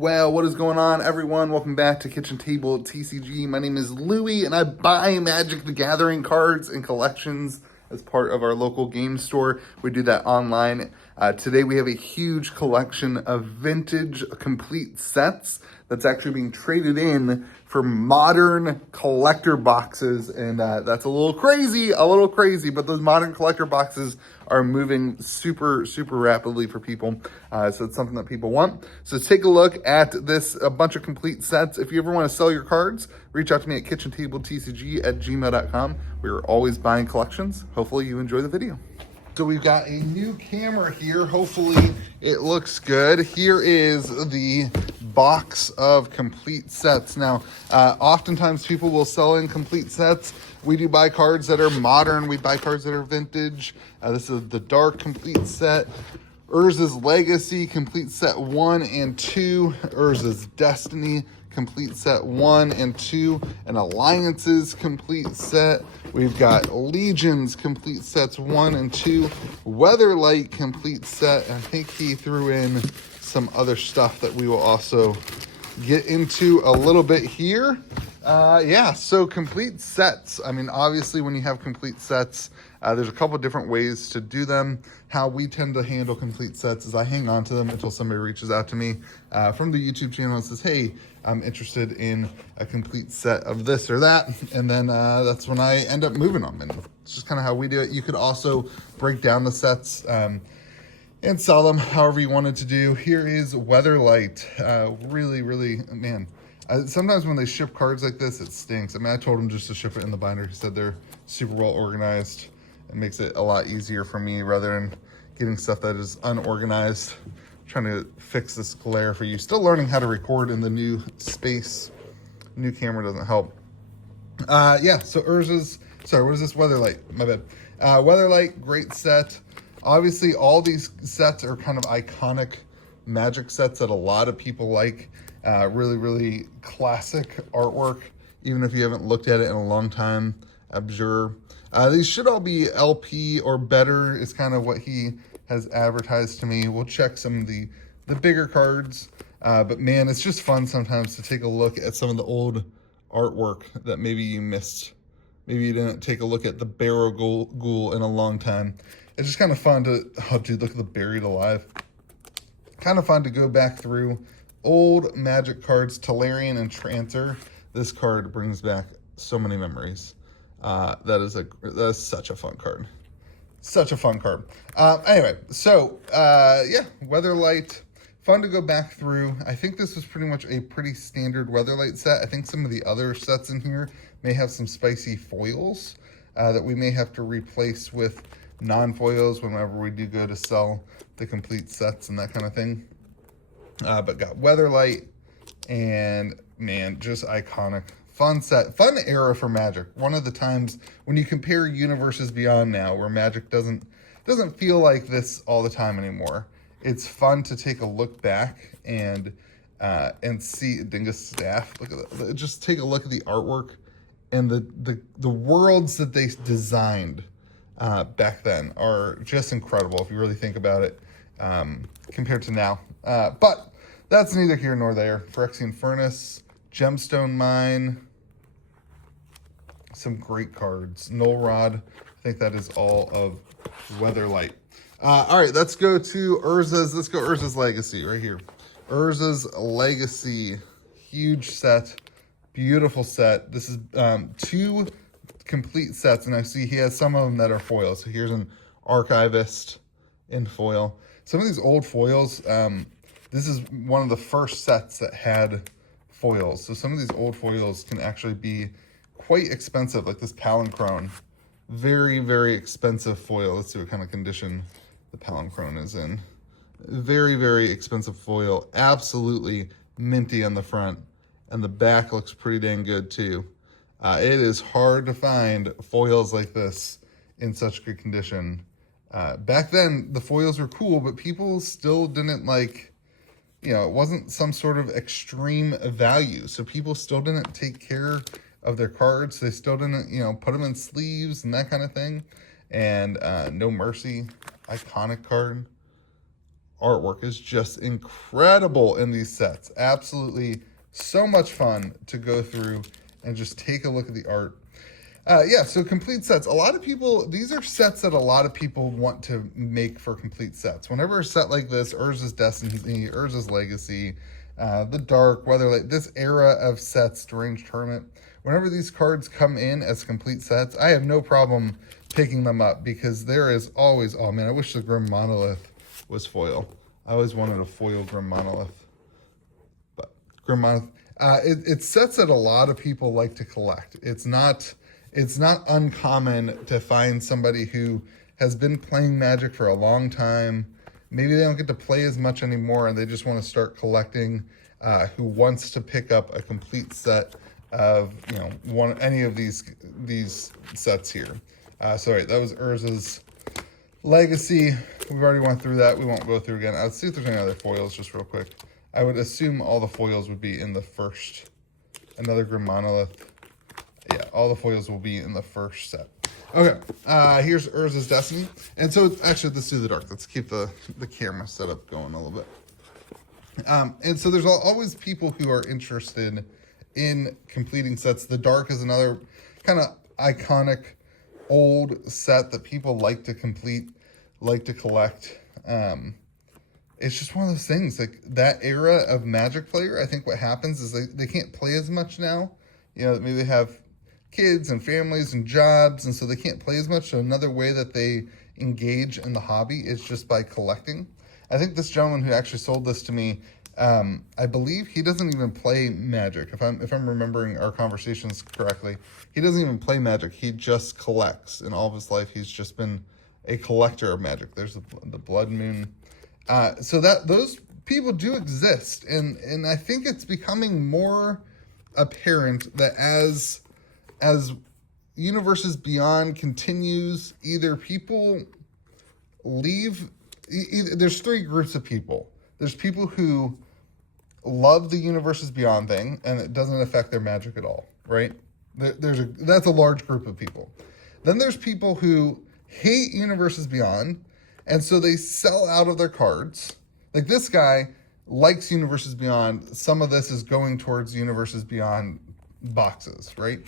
Well, what is going on, everyone? Welcome back to Kitchen Table TCG. My name is Louie, and I buy Magic the Gathering cards and collections as part of our local game store. We do that online. Today we have a huge collection of vintage complete sets that's actually being traded in for modern collector boxes, and that's a little crazy, but those modern collector boxes are moving super rapidly for people, so it's something that people want. So take a look at a bunch of complete sets. If you ever want to sell your cards, reach out to me at KitchenTableTCG@gmail.com. We're always buying collections. Hopefully you enjoy the video. So we've got a new camera here. Hopefully it looks good. Here is the box of complete sets. Now, oftentimes people will sell in complete sets. We do buy cards that are modern. We buy cards that are vintage. This is the Dark complete set. Urza's Legacy complete set 1 and 2. Urza's Destiny complete set 1 and 2. And Alliances complete set. We've got Legions complete sets 1 and 2. Weatherlight complete set. I think he threw in some other stuff that we will also get into a little bit here. Yeah, so complete sets. I mean, obviously when you have complete sets, there's a couple different ways to do them. How we tend to handle complete sets is I hang on to them until somebody reaches out to me from the YouTube channel and says, hey, I'm interested in a complete set of this or that. And then that's when I end up moving them. And it's just kind of how we do it. You could also break down the sets and sell them however you wanted to do. Here is Weatherlight. Really, man. Sometimes when they ship cards like this, it stinks. I mean, I told him just to ship it in the binder. He said they're super well organized. It makes it a lot easier for me rather than getting stuff that is unorganized. I'm trying to fix this glare for you. Still learning how to record in the new space. New camera doesn't help. Yeah, so Urza's, sorry, what is this? Weatherlight, my bad. Weatherlight, great set. Obviously, all these sets are kind of iconic Magic sets that a lot of people like. Really classic artwork, even if you haven't looked at it in a long time. Abjure. These should all be LP or better is kind of what he has advertised to me. We'll check some of the bigger cards. But man, it's just fun sometimes to take a look at some of the old artwork that maybe you missed. Maybe you didn't take a look at the Barrow Ghoul in a long time. It's just kind of fun to, oh dude, look at the Buried Alive. Kind of fun to go back through old Magic cards, Tolarian and Trancer. This card brings back so many memories. That is such a fun card. Such a fun card. Anyway, so yeah, Weatherlight. Fun to go back through. I think this was pretty much a pretty standard Weatherlight set. I think some of the other sets in here may have some spicy foils that we may have to replace with non-foils whenever we do go to sell the complete sets and that kind of thing. But got Weatherlight, and man, just iconic. Fun set, fun era for Magic. One of the times when you compare universes beyond now, where Magic doesn't feel like this all the time anymore. It's fun to take a look back and see Dingus Staff. Look at that. Just take a look at the artwork and the worlds that they designed back then are just incredible if you really think about it compared to now. But that's neither here nor there. Phyrexian Furnace, Gemstone Mine, some great cards. Null Rod, I think that is all of Weatherlight. All right, let's go to Urza's Legacy right here. Urza's Legacy, huge set, beautiful set. This is 2 complete sets, and I see he has some of them that are foils. So here's an Archivist in foil. Some of these old foils, this is one of the first sets that had foils. So some of these old foils can actually be quite expensive, like this Palancrone. Very expensive foil. Let's see what kind of condition the Palancrone is in. Very expensive foil. Absolutely minty on the front. And the back looks pretty dang good too. It is hard to find foils like this in such good condition. Back then, the foils were cool, but people still didn't like, it wasn't some sort of extreme value. So people still didn't take care of their cards. They still didn't, put them in sleeves and that kind of thing. And No Mercy, iconic card. artwork is just incredible in these sets. Absolutely so much fun to go through and just take a look at the art. Yeah, so complete sets. A lot of people, these are sets that a lot of people want to make for complete sets. Whenever a set like this, Urza's Destiny, Urza's Legacy, the Dark, Weatherlight, this era of sets, Deranged Tournament, whenever these cards come in as complete sets, I have no problem picking them up because there is always, oh man, I wish the Grim Monolith was foil. I always wanted a foil Grim Monolith. But Grim Monolith, it's sets that a lot of people like to collect. It's not uncommon to find somebody who has been playing Magic for a long time. Maybe they don't get to play as much anymore and they just want to start collecting, who wants to pick up a complete set of, you know, any of these sets here. Sorry, that was Urza's Legacy. We've already went through that. We won't go through again. Let's see if there's any other foils just real quick. I would assume all the foils would be in the first. Another Grim Monolith. Yeah, all the foils will be in the first set. Okay, here's Urza's Destiny. And so, actually, let's do the dark. Let's keep the camera set up going a little bit. And so there's always people who are interested in completing sets. The dark is another kind of iconic old set that people like to complete, like to collect. It's just one of those things, like that era of Magic player, I think what happens is they can't play as much now. You know, maybe they have kids and families and jobs, and so they can't play as much. So another way that they engage in the hobby is just by collecting. I think this gentleman who actually sold this to me, I believe he doesn't even play Magic. If I'm remembering our conversations correctly, he doesn't even play Magic. He just collects. In all of his life, he's just been a collector of Magic. There's the Blood Moon. So that those people do exist, and I think it's becoming more apparent that as Universes Beyond continues, either people leave. There's three groups of people. There's people who love the Universes Beyond thing, and it doesn't affect their Magic at all, right? That's a large group of people. Then there's people who hate Universes Beyond, and so they sell out of their cards. Like this guy likes Universes Beyond. Some of this is going towards Universes Beyond boxes, right?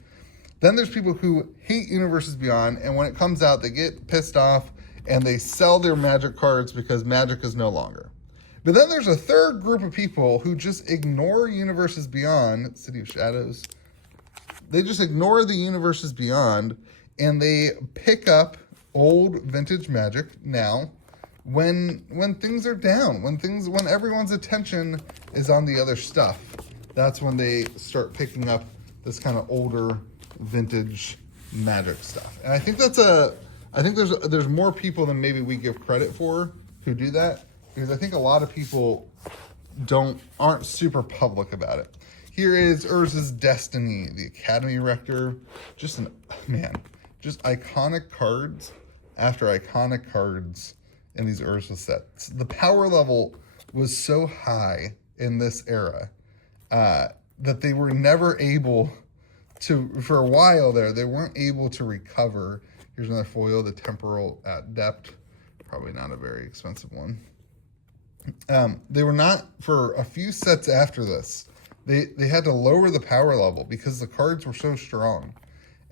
Then there's people who hate Universes Beyond, and when it comes out, they get pissed off, and they sell their Magic cards because Magic is no longer. But then there's a third group of people who just ignore Universes Beyond, City of Shadows. They just ignore the Universes Beyond, and they pick up old vintage Magic now when things are down, when everyone's attention is on the other stuff. That's when they start picking up this kind of older vintage Magic stuff. And I think there's more people than maybe we give credit for who do that, because I think a lot of people aren't super public about it. Here is Urza's Destiny, the Academy Rector. Just iconic cards after iconic cards in these Urza sets. The power level was so high in this era that they were never able to, for a while there, they weren't able to recover. Here's another foil, the Temporal Adept. Probably not a very expensive one. They were not, for a few sets after this, they had to lower the power level because the cards were so strong.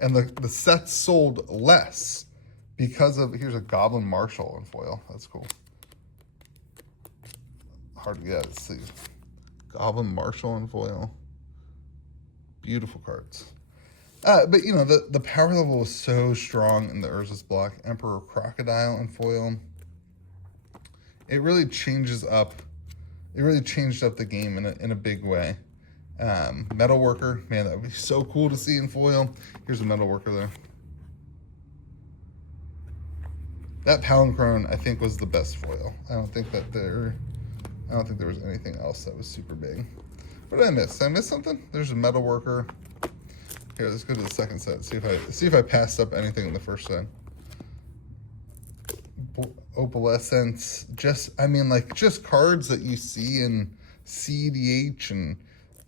And the sets sold less because of, here's a Goblin Marshal in foil. That's cool. Hard to get, let's see. Goblin Marshal in foil. Beautiful cards. But you know, the power level was so strong in the Urza's block. Emperor Crocodile in foil. It really changed up the game in a big way. Metalworker, man, that would be so cool to see in foil. Here's a Metalworker there. That Palincrone, I think, was the best foil. I don't think there was anything else that was super big. What did I miss? Did I miss something? There's a Metalworker. Here, let's go to the second set. See if I passed up anything in the first set. Opalescence. Just cards that you see in CDH and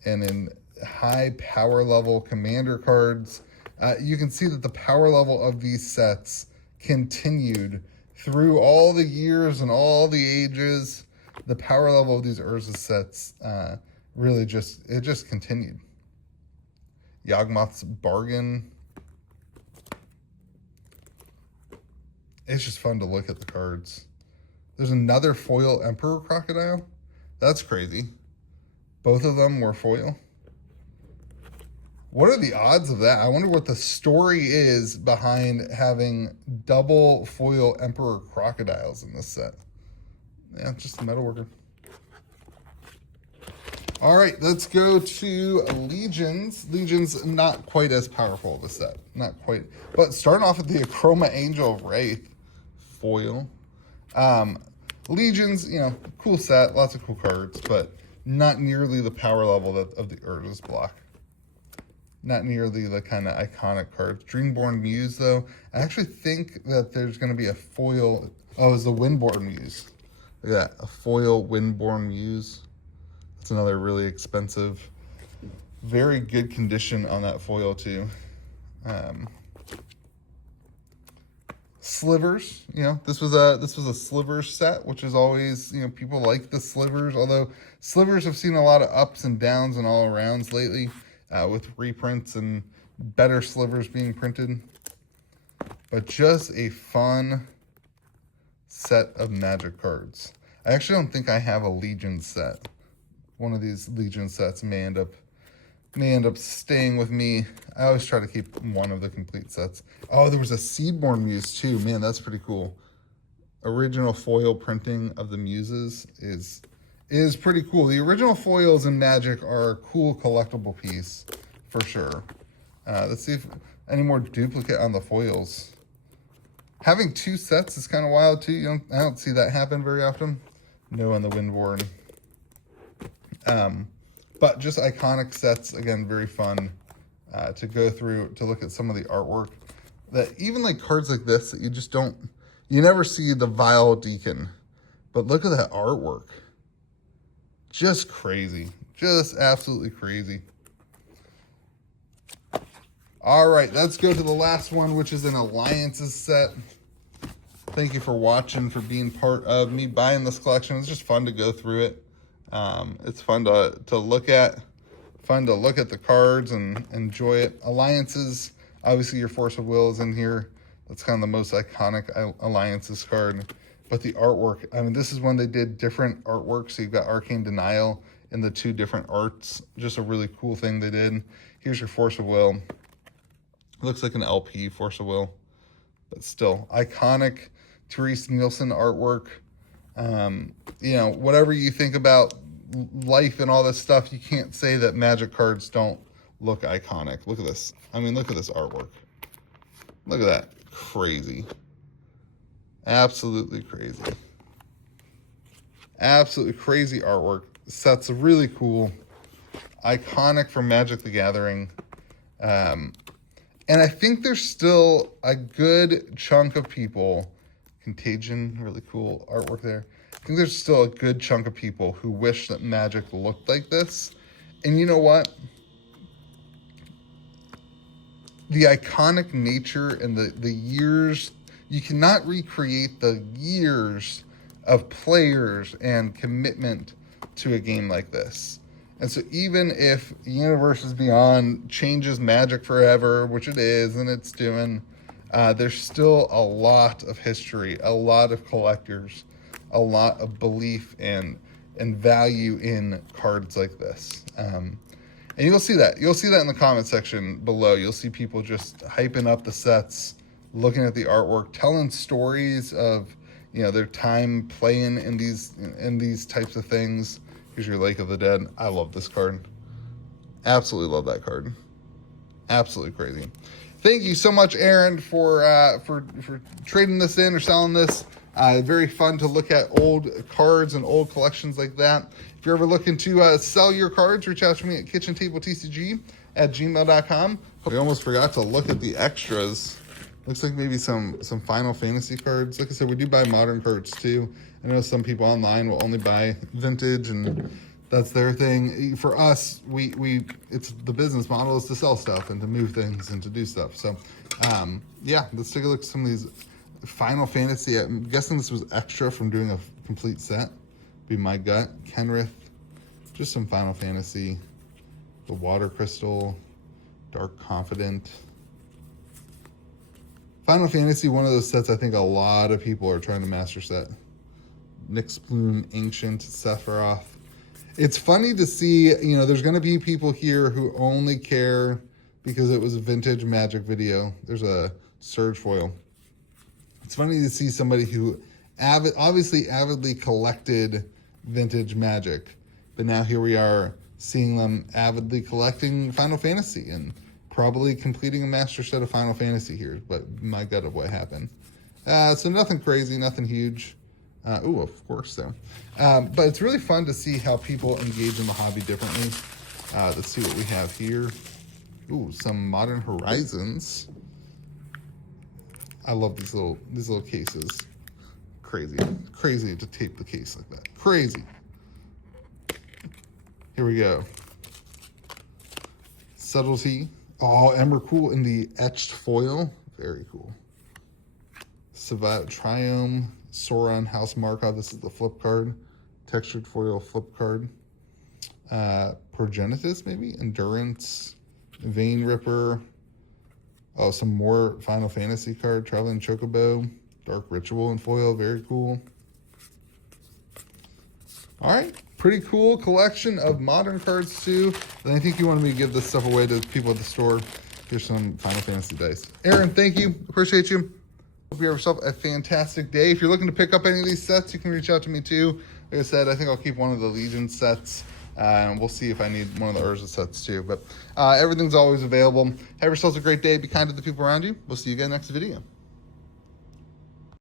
in high power level commander cards. You can see that the power level of these sets continued through all the years and all the ages. the power level of these Urza sets really just continued. Yawgmoth's Bargain. It's just fun to look at the cards. There's another foil Emperor Crocodile. That's crazy. Both of them were foil. What are the odds of that? I wonder what the story is behind having double foil Emperor Crocodiles in this set. Yeah, just a metalworker. All right, let's go to Legions. Legions, not quite as powerful of a set. Not quite. But starting off with the Achroma Angel of Wraith foil. Legions, you know, cool set, lots of cool cards, but not nearly the power level of the Urza's block. Not nearly the kind of iconic cards. Dreamborn Muse, though, I actually think that there's going to be a foil. Oh, it's the Windborn Muse. Look at that, a foil Windborn Muse. It's another really expensive, very good condition on that foil too. Slivers, you know, this was a Slivers set, which is always, you know, people like the Slivers, although Slivers have seen a lot of ups and downs and all arounds lately, with reprints and better Slivers being printed. But just a fun set of Magic cards. I actually don't think I have a Legion set. One of these Legion sets may end up staying with me. I always try to keep one of the complete sets. Oh, there was a Seedborn Muse too. Man, that's pretty cool. Original foil printing of the Muses is pretty cool. The original foils in Magic are a cool collectible piece for sure. Let's see if any more duplicate on the foils. Having two sets is kind of wild too. I don't see that happen very often. No on the Windborn. But just iconic sets, again, very fun to go through, to look at some of the artwork. That even like cards like this that you never see the Vile Deacon, but look at that artwork. Just crazy, just absolutely crazy. All right, let's go to the last one, which is an Alliances set. Thank you for watching, for being part of me buying this collection. It's just fun to go through it. It's fun to look at, the cards and enjoy it. Alliances, obviously your Force of Will is in here. That's kind of the most iconic Alliances card. But the artwork, I mean, this is when they did different artwork. So you've got Arcane Denial in the two different arts. Just a really cool thing they did. Here's your Force of Will. It looks like an LP Force of Will, but still iconic Therese Nielsen artwork. You know, whatever you think about life and all this stuff, you can't say that Magic cards don't look iconic. Look at this. I mean, look at this artwork. Look at that. Crazy. Absolutely crazy. Absolutely crazy artwork. Set's really cool. Iconic from Magic the Gathering. And I think there's still a good chunk of people. Contagion, really cool artwork there. I think there's still a good chunk of people who wish that Magic looked like this. And you know what? The iconic nature and the years, you cannot recreate the years of players and commitment to a game like this. And so even if Universes Beyond changes Magic forever, which it is and it's doing, there's still a lot of history, a lot of collectors, a lot of belief and value in cards like this. And you'll see that. You'll see that in the comment section below. You'll see people just hyping up the sets, looking at the artwork, telling stories of, you know, their time playing in these types of things. Here's your Lake of the Dead. I love this card. Absolutely love that card. Absolutely crazy. Thank you so much, Aaron, for trading this in or selling this. Very fun to look at old cards and old collections like that. If you're ever looking to sell your cards, reach out to me at KitchenTableTCG@gmail.com. We almost forgot to look at the extras. Looks like maybe some Final Fantasy cards. Like I said, we do buy modern cards too. I know some people online will only buy vintage, and that's their thing. For us, it's the business model is to sell stuff and to move things and to do stuff. So, yeah, let's take a look at some of these Final Fantasy. I'm guessing this was extra from doing a complete set. be my gut. Kenrith, just some Final Fantasy. The Water Crystal, Dark Confident. Final Fantasy, one of those sets I think a lot of people are trying to master set. Nyxbloom, Ancient, Sephiroth. It's funny to see, you know, there's going to be people here who only care because it was a vintage Magic video. There's a Surge foil. It's funny to see somebody who obviously avidly collected vintage Magic, but now here we are seeing them avidly collecting Final Fantasy and probably completing a master set of Final Fantasy here, but my gut of what happened. So nothing crazy, nothing huge. Of course, though. But it's really fun to see how people engage in the hobby differently. Let's see what we have here. Ooh, some Modern Horizons. I love these little cases. Crazy to tape the case like that. Crazy. Here we go. Subtlety. Oh, Emrakul in the etched foil. Very cool. Savat Triome, Sauron, House Markov. This is the flip card. Textured foil flip card. Progenitus, maybe? Endurance. Vein Ripper. Oh, some more Final Fantasy card. Traveling Chocobo. Dark Ritual in foil. Very cool. All right. Pretty cool collection of modern cards too. And I think you wanted me to give this stuff away to people at the store. Here's some Final Fantasy dice. Aaron, thank you. Appreciate you. Hope you have yourself a fantastic day. If you're looking to pick up any of these sets, you can reach out to me too. Like I said, I think I'll keep one of the Legion sets. And we'll see if I need one of the Urza sets too. But everything's always available. Have yourselves a great day. Be kind to the people around you. We'll see you again next video.